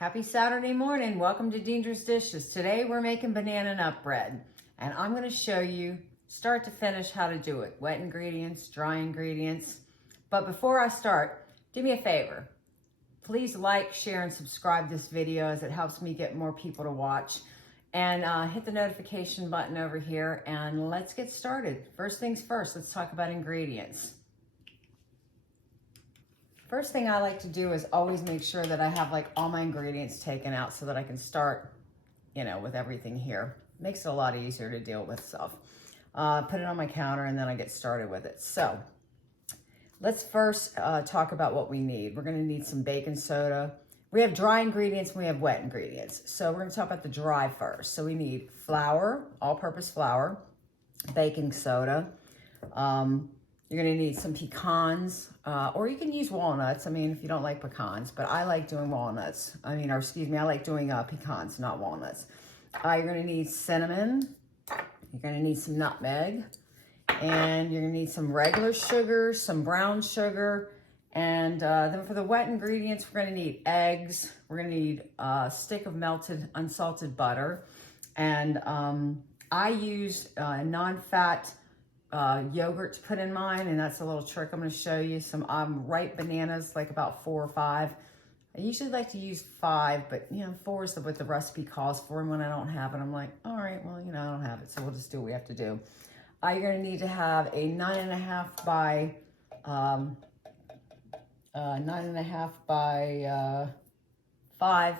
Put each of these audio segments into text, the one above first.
Happy Saturday morning. Welcome to Dangerous Dishes. Today we're making banana nut bread, and I'm going to show you start to finish how to do it. Wet ingredients, dry ingredients. But before I start, do me a favor. Please like, share, and subscribe this video as it helps me get more people to watch. And hit the notification button over here and let's get started. First things first, let's talk about ingredients. First thing I like to do is always make sure that I have like all my ingredients taken out so that I can start, with everything here. Makes it a lot easier to deal with stuff. Put it on my counter and then I get started with it. So let's first talk about what we need. We're gonna need some baking soda. We have dry ingredients and we have wet ingredients. So we're gonna talk about the dry first. So we need flour, all-purpose flour, baking soda. You're gonna need some pecans, or you can use walnuts. I mean, if you don't like pecans, but I like doing walnuts. I like doing pecans, not walnuts. You're gonna need cinnamon. You're gonna need some nutmeg. And you're gonna need some regular sugar, some brown sugar. And then for the wet ingredients, we're gonna need eggs. We're gonna need a stick of melted unsalted butter. And I use nonfat yogurt to put in mine, and that's a little trick I'm going to show you. Some ripe bananas, like about 4 or 5. I usually like to use 5, but 4 is what the recipe calls for, and when I don't have it, I'm like, all right, well, I don't have it, so we'll just do what we have to do. You're going to need to have a 9.5 by 9.5 by 5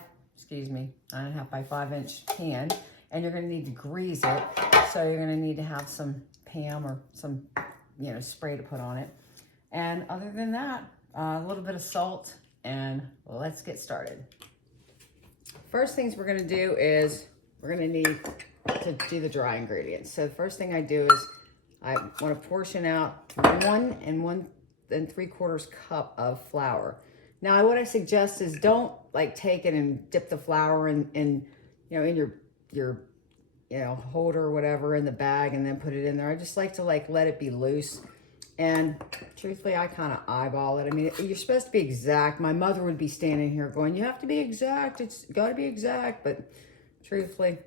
inch pan, and you're going to need to grease it. So you're going to need to have some Pam or some, spray to put on it. And other than that, a little bit of salt, and let's get started. First things we're going to do is we're going to need to do the dry ingredients. So the first thing I do is I want to portion out 1 3/4 cup of flour. Now, what I suggest is don't take it and dip the flour in your holder or whatever in the bag and then put it in there. I just like to let it be loose. And truthfully, I kind of eyeball it. I mean, you're supposed to be exact. My mother would be standing here going, you have to be exact. It's got to be exact. But truthfully,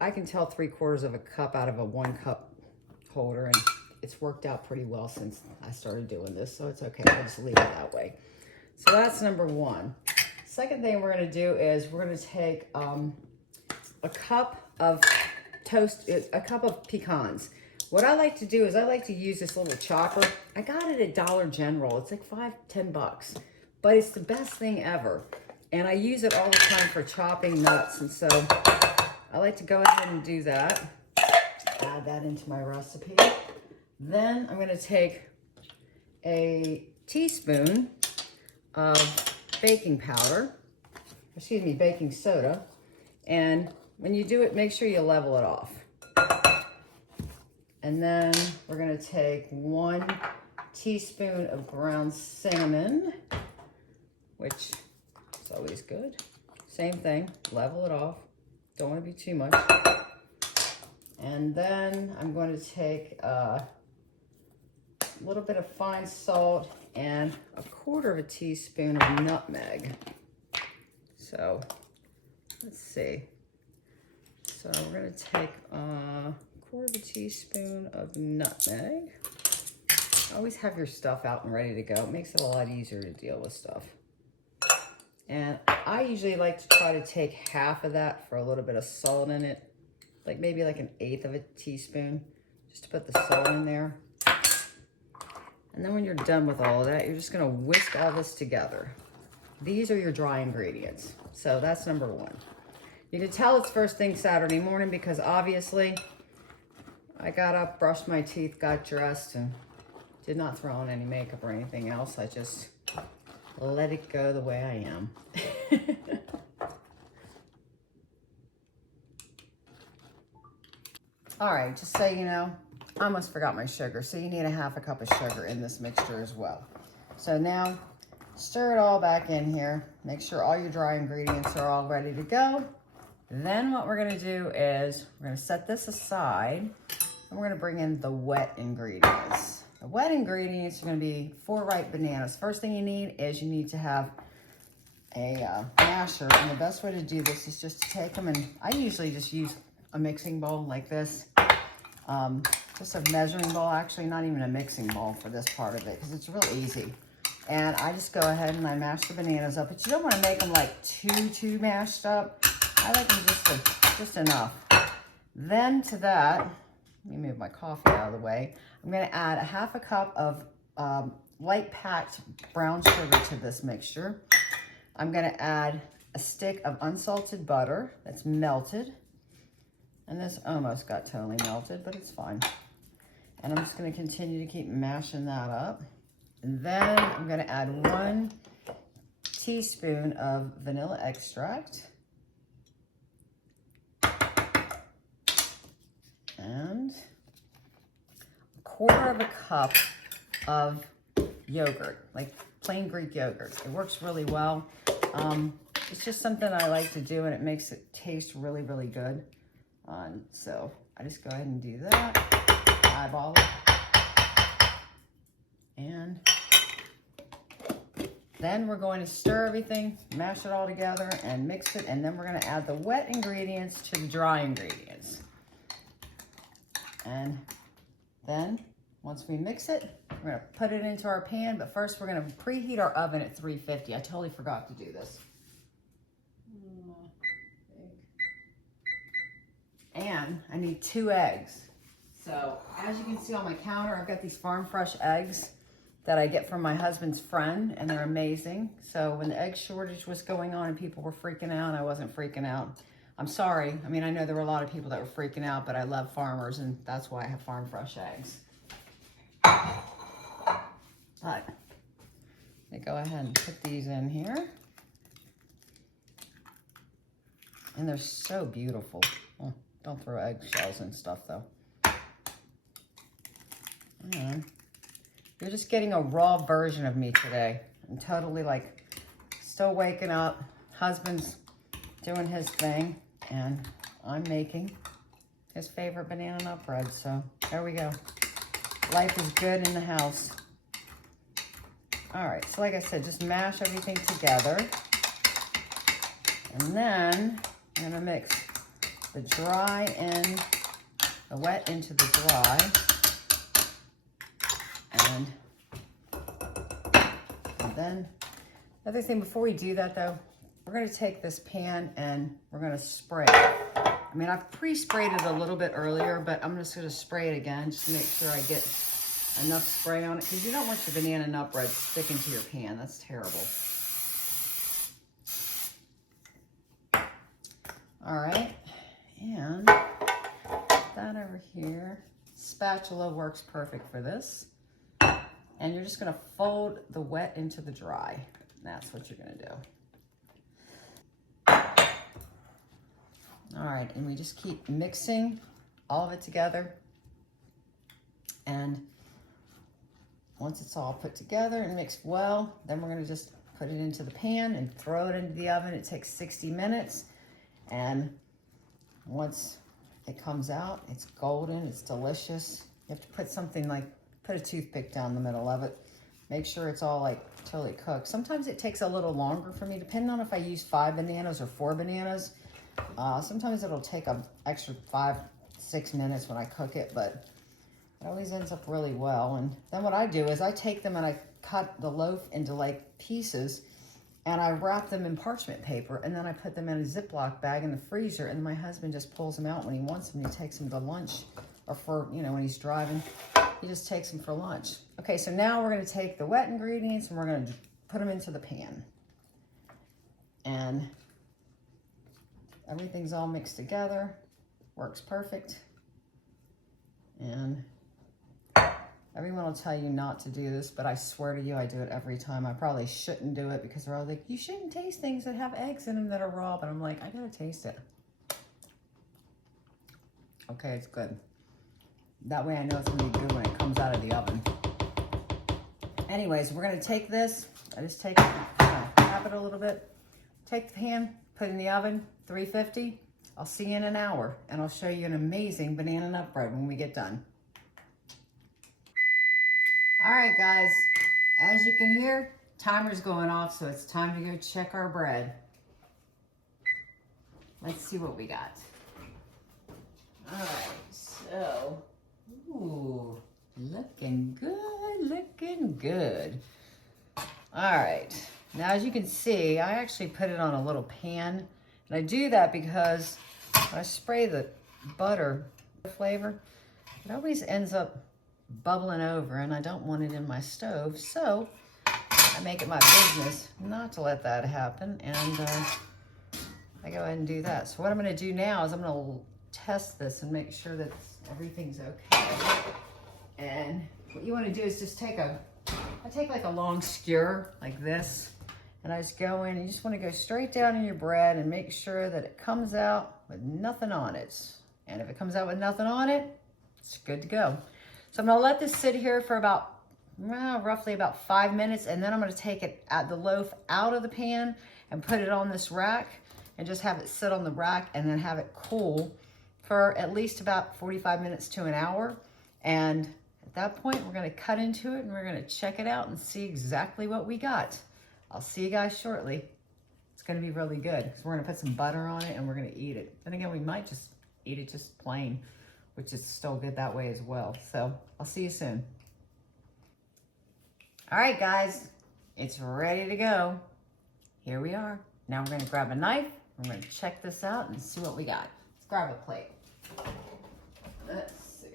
I can tell 3/4 cup out of a 1 cup holder, and it's worked out pretty well since I started doing this. So it's okay. I'll just leave it that way. So that's number 1. Second thing we're going to do is we're going to take a cup of pecans. What I like to do is I like to use this little chopper. I got it at Dollar General. It's like $5-10, but it's the best thing ever. And I use it all the time for chopping nuts. And so I like to go ahead and do that. Add that into my recipe. Then I'm going to take a teaspoon of baking soda. And when you do it, make sure you level it off. And then we're going to take 1 teaspoon of ground cinnamon, which is always good. Same thing, level it off. Don't want to be too much. And then I'm going to take a little bit of fine salt and 1/4 teaspoon of nutmeg. So let's see. So we're going to take 1/4 teaspoon of nutmeg. Always have your stuff out and ready to go. It makes it a lot easier to deal with stuff. And I usually like to try to take half of that for a little bit of salt in it. Maybe an 1/8 teaspoon, just to put the salt in there. And then when you're done with all of that, you're just going to whisk all this together. These are your dry ingredients. So that's number 1. You can tell it's first thing Saturday morning because obviously I got up, brushed my teeth, got dressed, and did not throw on any makeup or anything else. I just let it go the way I am. All right, just so you know, I almost forgot my sugar. So you need a 1/2 cup of sugar in this mixture as well. So now stir it all back in here. Make sure all your dry ingredients are all ready to go. Then what we're gonna do is we're gonna set this aside and we're gonna bring in the wet ingredients. The wet ingredients are gonna be 4 ripe bananas. First thing you need is you need to have a masher, and the best way to do this is just to take them, and I usually just use a mixing bowl like this. Just a measuring bowl, actually, not even a mixing bowl for this part of it, because it's real easy. And I just go ahead and I mash the bananas up, but you don't want to make them like too mashed up. I like them just enough. Then to that, let me move my coffee out of the way. I'm going to add a half a cup of light packed brown sugar to this mixture. I'm going to add a stick of unsalted butter that's melted. And this almost got totally melted, but it's fine. And I'm just going to continue to keep mashing that up. And then I'm going to add 1 teaspoon of vanilla extract. And 1/4 of a cup of yogurt, like plain Greek yogurt. It works really well. It's just something I like to do, and it makes it taste really, really good. So I just go ahead and do that. Eyeball it. And then we're going to stir everything, mash it all together, and mix it. And then we're going to add the wet ingredients to the dry ingredients. And then once we mix it, we're going to put it into our pan. But first, we're going to preheat our oven at 350. I totally forgot to do this. And I need 2 eggs. So as you can see on my counter, I've got these farm fresh eggs that I get from my husband's friend, and they're amazing. So when the egg shortage was going on and people were freaking out, I wasn't freaking out. I'm sorry. I mean, I know there were a lot of people that were freaking out, but I love farmers, and that's why I have farm fresh eggs. But I go ahead and put these in here. And they're so beautiful. Oh, don't throw eggshells and stuff though. And you're just getting a raw version of me today. I'm totally like still waking up. Husband's doing his thing, and I'm making his favorite banana nut bread. So there we go. Life is good in the house. All right, so like I said, just mash everything together. And then I'm gonna mix the dry in, the wet into the dry. And then, another thing before we do that though, we're gonna take this pan and we're gonna spray it. I mean, I've pre-sprayed it a little bit earlier, but I'm just gonna spray it again just to make sure I get enough spray on it, because you don't want your banana nut bread sticking to your pan. That's terrible. All right, and that over here. Spatula works perfect for this. And you're just gonna fold the wet into the dry. That's what you're gonna do. All right, and we just keep mixing all of it together. And once it's all put together and mixed well, then we're gonna just put it into the pan and throw it into the oven. It takes 60 minutes. And once it comes out, it's golden, it's delicious. You have to put something like, put a toothpick down the middle of it. Make sure it's all like totally cooked. Sometimes it takes a little longer for me, depending on if I use 5 bananas or 4 bananas. Sometimes it'll take an extra 5-6 minutes when I cook it, but it always ends up really well. And then what I do is I take them and I cut the loaf into like pieces, and I wrap them in parchment paper, and then I put them in a Ziploc bag in the freezer, and my husband just pulls them out when he wants them. He takes them to lunch, or for, you know, when he's driving, he just takes them for lunch. Okay, so now we're gonna take the wet ingredients and we're gonna put them into the pan. And everything's all mixed together, works perfect. And everyone will tell you not to do this, but I swear to you, I do it every time. I probably shouldn't do it because they're all like, you shouldn't taste things that have eggs in them that are raw, but I'm like, I gotta taste it. Okay, it's good. That way I know it's gonna be good when it comes out of the oven. Anyways, we're gonna take this. I just take it, tap it a little bit. Take the pan, put it in the oven, 350. I'll see you in an hour, and I'll show you an amazing banana nut bread when we get done. All right, guys, as you can hear, timer's going off, so it's time to go check our bread. Let's see what we got. All right, so, ooh, looking good, looking good. All right, now as you can see, I actually put it on a little pan. And I do that because when I spray the butter flavor, it always ends up bubbling over, and I don't want it in my stove. So I make it my business not to let that happen, and I go ahead and do that. So what I'm gonna do now is I'm gonna test this and make sure that everything's okay. And what you wanna do is just I take like a long skewer like this, and I just go in and you just wanna go straight down in your bread and make sure that it comes out with nothing on it. And if it comes out with nothing on it, it's good to go. So I'm gonna let this sit here for about, roughly about 5 minutes, and then I'm gonna take the loaf out of the pan and put it on this rack and just have it sit on the rack and then have it cool for at least about 45 minutes to an hour. And at that point, we're gonna cut into it and we're gonna check it out and see exactly what we got. I'll see you guys shortly. It's gonna be really good because we're gonna put some butter on it and we're gonna eat it. Then again, we might just eat it just plain, which is still good that way as well. So I'll see you soon. All right, guys, it's ready to go. Here we are. Now we're gonna grab a knife. We're gonna check this out and see what we got. Let's grab a plate. Let's see.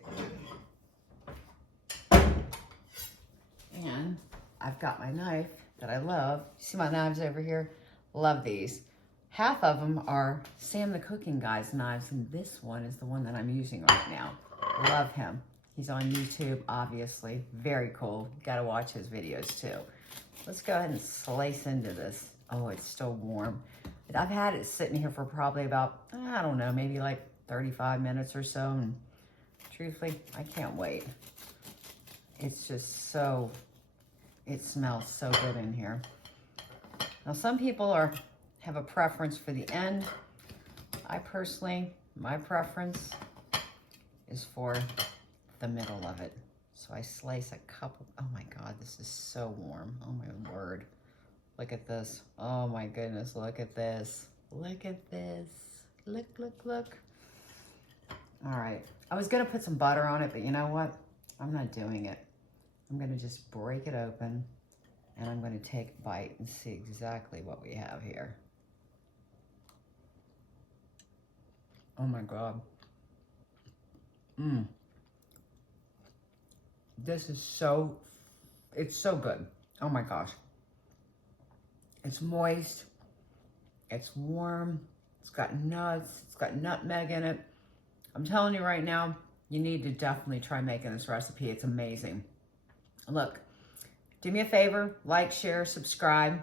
And I've got my knife that I love. You see my knives over here? Love these. Half of them are Sam the Cooking Guy's knives, and this one is the one that I'm using right now. Love him. He's on YouTube, obviously. Very cool. Gotta watch his videos too. Let's go ahead and slice into this. Oh, it's still warm. I've had it sitting here for probably about, I don't know, maybe like 35 minutes or so. And truthfully, I can't wait. It's just so, it smells so good in here. Now, some people have a preference for the end. I personally, my preference is for the middle of it. So I slice a couple. Oh my God, this is so warm. Oh my word. Look at this. Oh my goodness, look at this. Look at this. Look, look, look. All right, I was gonna put some butter on it, but you know what? I'm not doing it. I'm gonna just break it open and I'm gonna take a bite and see exactly what we have here. Oh my God. This is so, it's so good. Oh my gosh. It's moist, it's warm, it's got nuts, it's got nutmeg in it. I'm telling you right now, you need to definitely try making this recipe. It's amazing. Look, do me a favor, like, share, subscribe.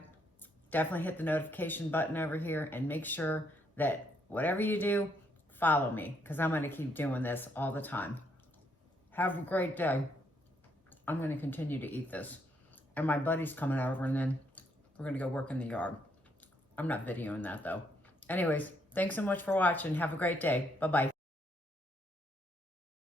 Definitely hit the notification button over here and make sure that whatever you do, follow me, because I'm gonna keep doing this all the time. Have a great day. I'm gonna continue to eat this. And my buddy's coming over and then we're gonna go work in the yard. I'm not videoing that though. Anyways, thanks so much for watching. Have a great day. Bye-bye.